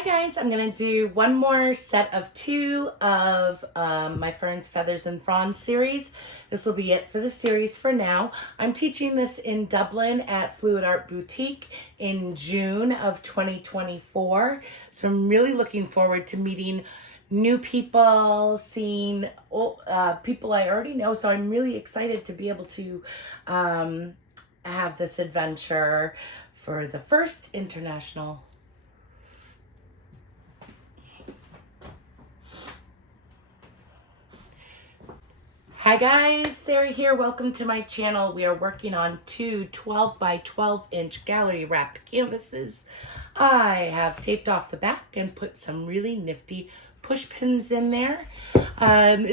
Hi guys, I'm going to do one more set of two of my Ferns, Feathers and Fronds series. This will be it for the series for now. I'm teaching this in Dublin at Fluid Art Boutique in June of 2024. So I'm really looking forward to meeting new people, seeing people I already know. So I'm really excited to be able to have this adventure for the first international. Hi guys, Sarah here. Welcome to my channel. We are working on two 12 by 12 inch gallery wrapped canvases. I have taped off the back and put some really nifty push pins in there.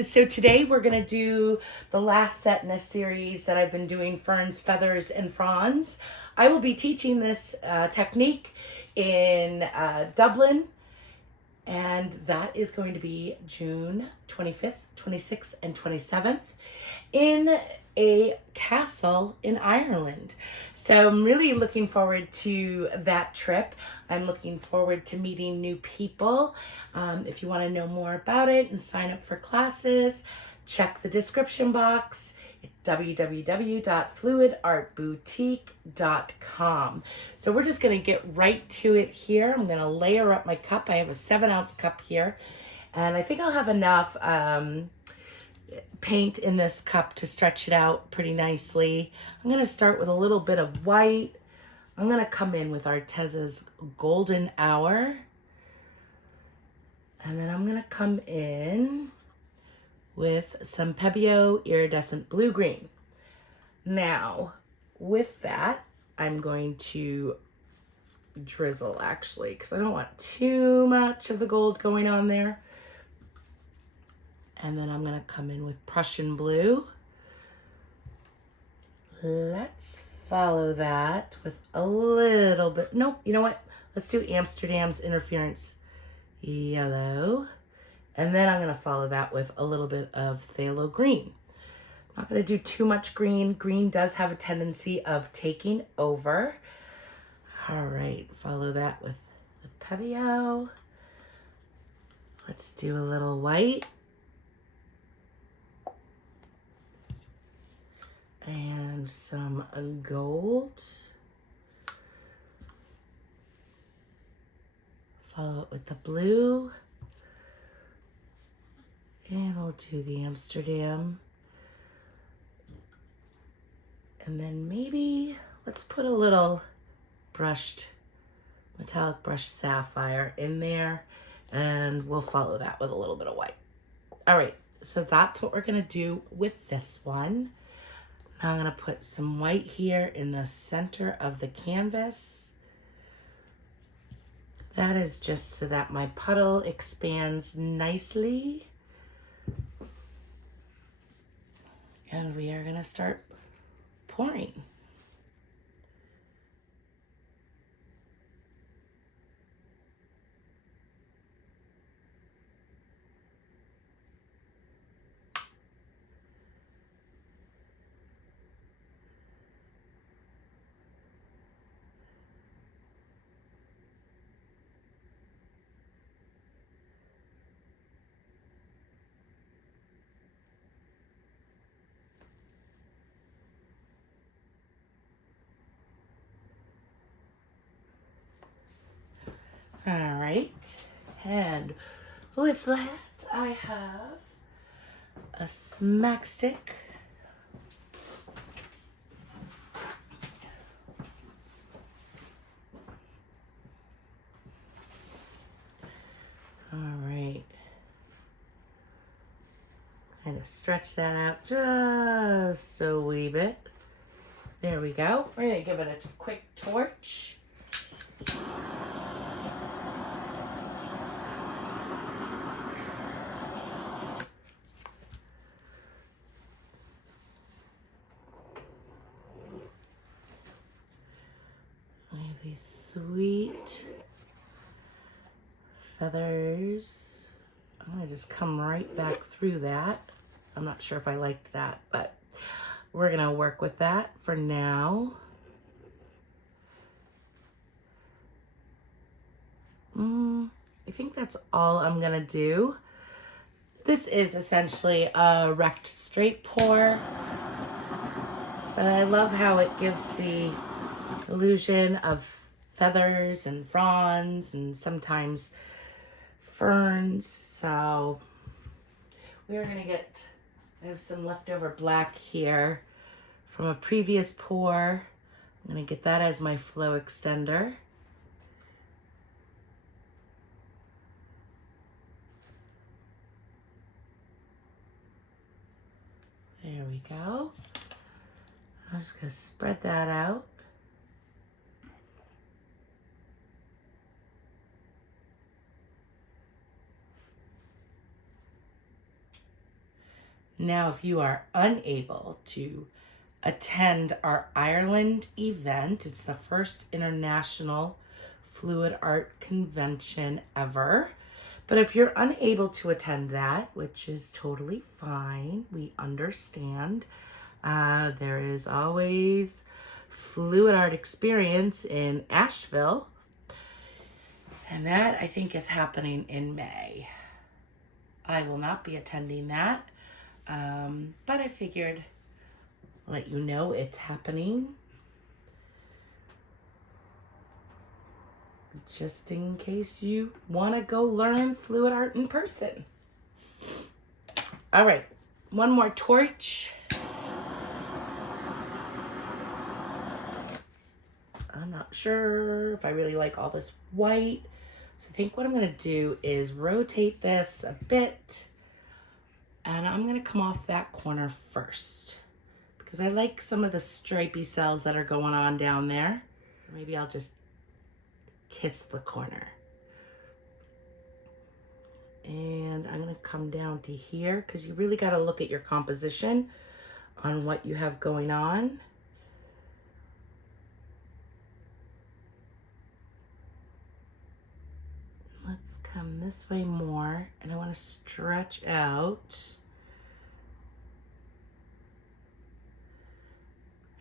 So today we're going to do the last set in a series that I've been doing, Ferns, Feathers and Fronds. I will be teaching this technique in Dublin, and that is going to be June 25th, 26th, and 27th in a castle in Ireland. So I'm really looking forward to that trip. I'm looking forward to meeting new people. If you want to know more about it and sign up for classes, check the description box. www.fluidartboutique.com. So we're just going to get right to it here. I'm going to layer up my cup. I have a 7-ounce cup here, and I think I'll have enough paint in this cup to stretch it out pretty nicely. I'm going to start with a little bit of white. I'm going to come in with Arteza's Golden Hour, and then I'm going to come in with some Pebbio Iridescent Blue Green. Now, with that, I'm going to drizzle actually, because I don't want too much of the gold going on there. And then I'm going to come in with Prussian Blue. Let's follow that with a little bit, nope, you know what? Let's do Amsterdam's Interference Yellow. And then I'm going to follow that with a little bit of phthalo green. I'm not going to do too much green. Green does have a tendency of taking over. All right, follow that with the Pebbio. Let's do a little white. And some gold. Follow it with the blue. And we'll do the Amsterdam. And then maybe let's put a little metallic brushed sapphire in there. And we'll follow that with a little bit of white. All right, so that's what we're gonna do with this one. Now I'm gonna put some white here in the center of the canvas. That is just so that my puddle expands nicely. And we are gonna start pouring. All right, and with that, I have a smack stick. All right, kind of stretch that out just a wee bit. There we go. We're gonna give it a quick torch. These sweet feathers. I'm gonna just come right back through that. I'm not sure if I liked that, but we're gonna work with that for now. think that's all I'm gonna do. This is essentially a wrecked straight pour, but I love how it gives the illusion of feathers and fronds and sometimes ferns. So we're gonna get, I have some leftover black here from a previous pour. I'm gonna get that as my flow extender. There we go. I'm just gonna spread that out. Now, if you are unable to attend our Ireland event, it's the first international fluid art convention ever. But if you're unable to attend that, which is totally fine, we understand. There is always fluid art experience in Asheville. And that, I think, is happening in May. I will not be attending that. But I figured I'll let you know it's happening. Just in case you want to go learn fluid art in person. All right, one more torch. I'm not sure if I really like all this white. So I think what I'm going to do is rotate this a bit. And I'm going to come off that corner first, because I like some of the stripy cells that are going on down there. Maybe I'll just kiss the corner. And I'm going to come down to here, because you really got to look at your composition on what you have going on. Let's come this way more, and I want to stretch out.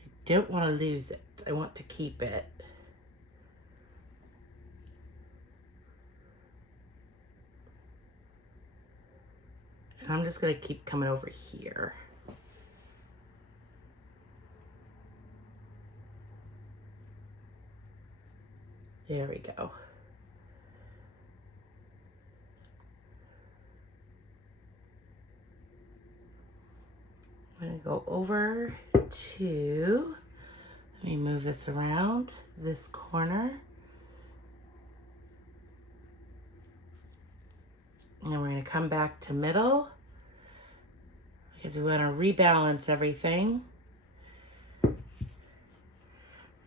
I don't want to lose it. I want to keep it. And I'm just going to keep coming over here. There we go. I'm going to go over to, let me move this around, this corner. And we're going to come back to middle, because we want to rebalance everything. And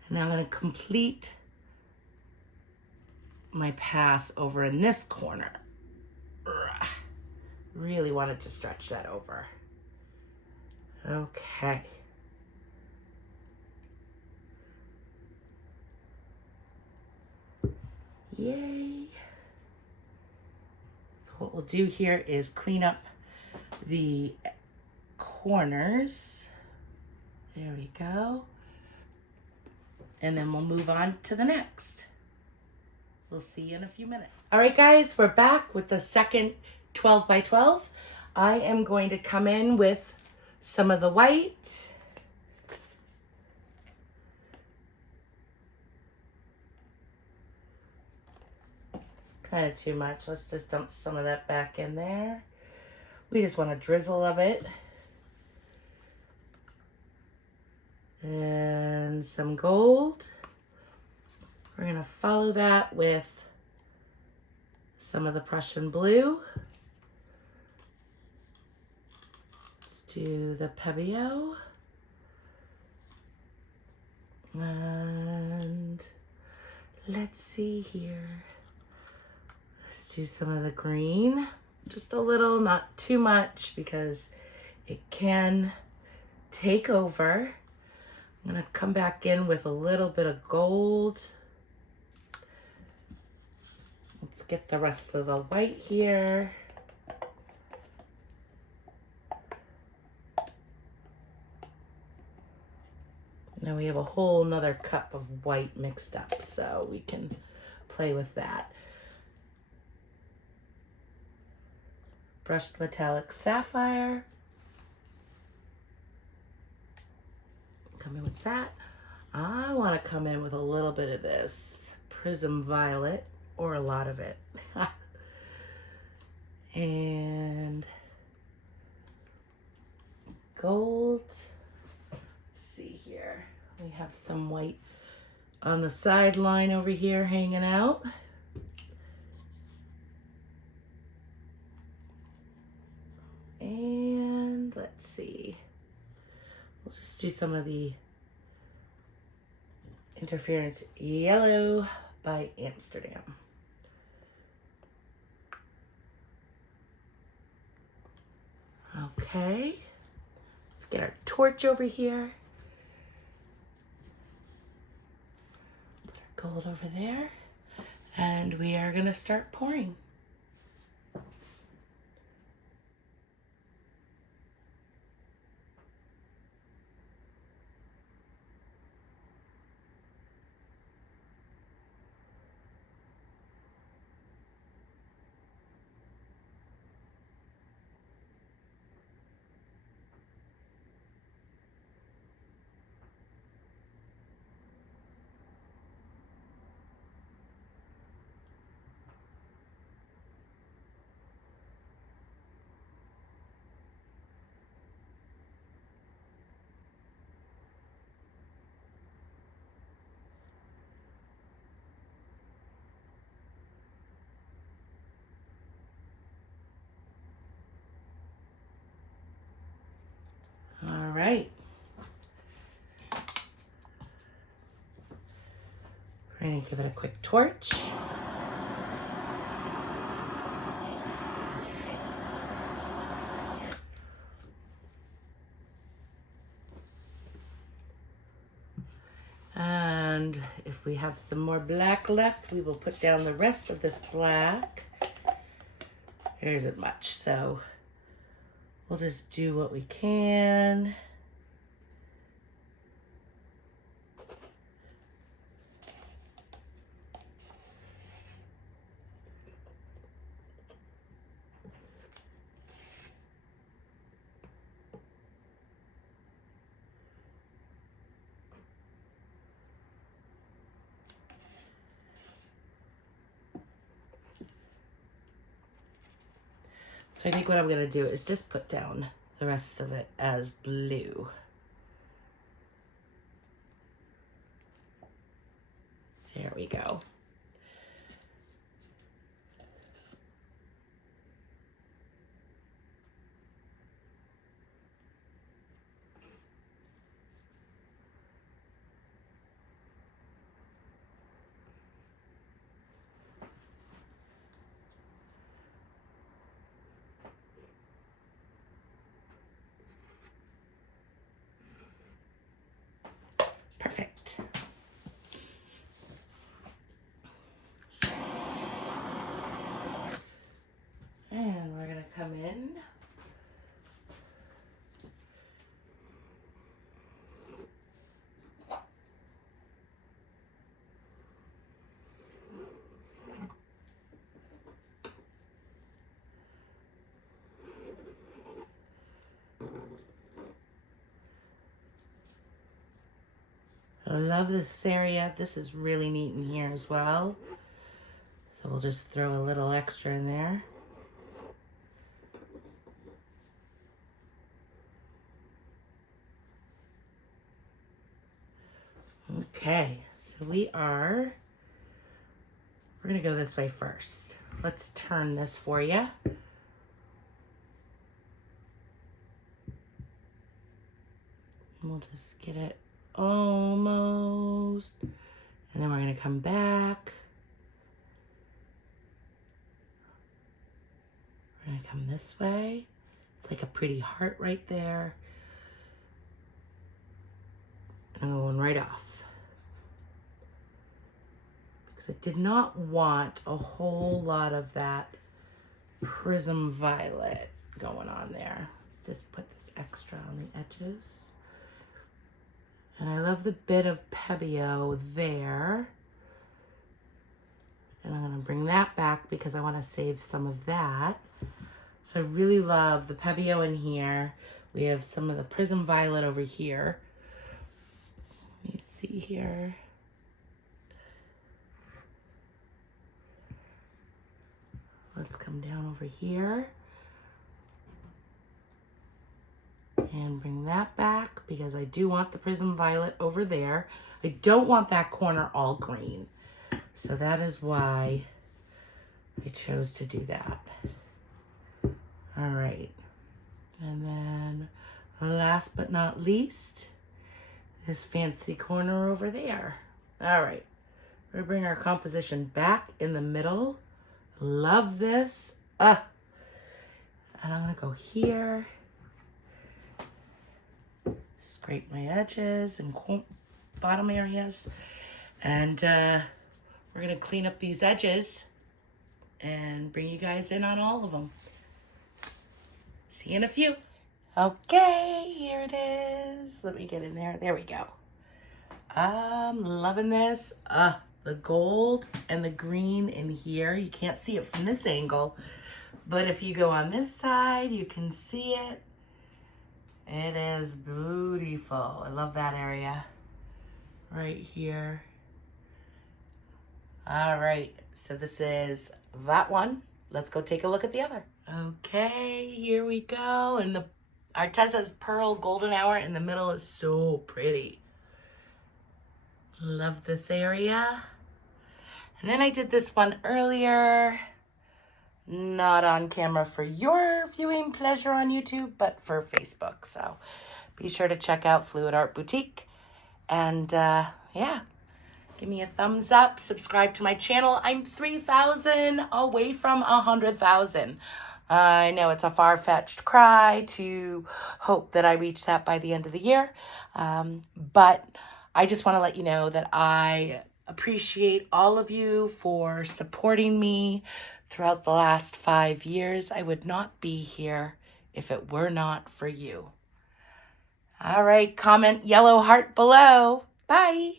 now I'm going to complete my pass over in this corner. Really wanted to stretch that over. Okay. Yay. So what we'll do here is clean up the corners. There we go. And then we'll move on to the next. We'll see you in a few minutes. All right, guys, we're back with the second 12 by 12. I am going to come in with some of the white. It's kind of too much. Let's just dump some of that back in there. We just want a drizzle of it. And some gold. We're going to follow that with some of the Prussian blue. Let's do the Pebeo. And let's see here. Let's do some of the green. Just a little, not too much, because it can take over. I'm going to come back in with a little bit of gold. Let's get the rest of the white here. Now we have a whole nother cup of white mixed up, so we can play with that. brushed metallic sapphire. Come in with that. I want to come in with a little bit of this prism violet, or a lot of it. And gold. Let's see here. We have some white on the sideline over here hanging out. And let's see. We'll just do some of the Interference Yellow by Amsterdam. Okay, let's get our torch over here. Put our gold over there. And we are gonna start pouring. All right. We're going to give it a quick torch. And if we have some more black left, we will put down the rest of this black. There isn't much, so we'll just do what we can. So I think what I'm going to do is just put down the rest of it as blue. There we go. Perfect. And we're going to come in. I love this area. This is really neat in here as well. So we'll just throw a little extra in there. Okay, so we're gonna go this way first. Let's turn this for you. We'll just get it almost, and then we're going to come back. We're going to come this way. It's like a pretty heart right there. And I'm going right off, because I did not want a whole lot of that prism violet going on there. Let's just put this extra on the edges. And I love the bit of Pebbio there. And I'm going to bring that back because I want to save some of that. So I really love the Pebeo in here. We have some of the Prism Violet over here. Let me see here. Let's come down over here and bring that back because I do want the Prism Violet over there. I don't want that corner all green. So that is why I chose to do that. All right. And then last but not least, this fancy corner over there. All right. We're gonna bring our composition back in the middle. Love this. And I'm gonna go here. Scrape my edges and bottom areas. And we're gonna clean up these edges and bring you guys in on all of them. See you in a few. Okay, here it is. Let me get in there. There we go. I'm loving this. The gold and the green in here. You can't see it from this angle, but if you go on this side, you can see it. It is beautiful. I love that area right here. All right, so this is that one. Let's go take a look at the other. Okay, here we go. And the Artesa's Pearl Golden Hour in the middle is so pretty. Love this area. And then I did this one earlier, not on camera for your viewing pleasure on YouTube, but for Facebook. So be sure to check out Fluid Art Boutique. And yeah, give me a thumbs up, subscribe to my channel. I'm 3,000 away from 100,000. I know it's a far-fetched cry to hope that I reach that by the end of the year. But I just want to let you know that I appreciate all of you for supporting me throughout the last 5 years. I would not be here if it were not for you. All right, comment yellow heart below. Bye.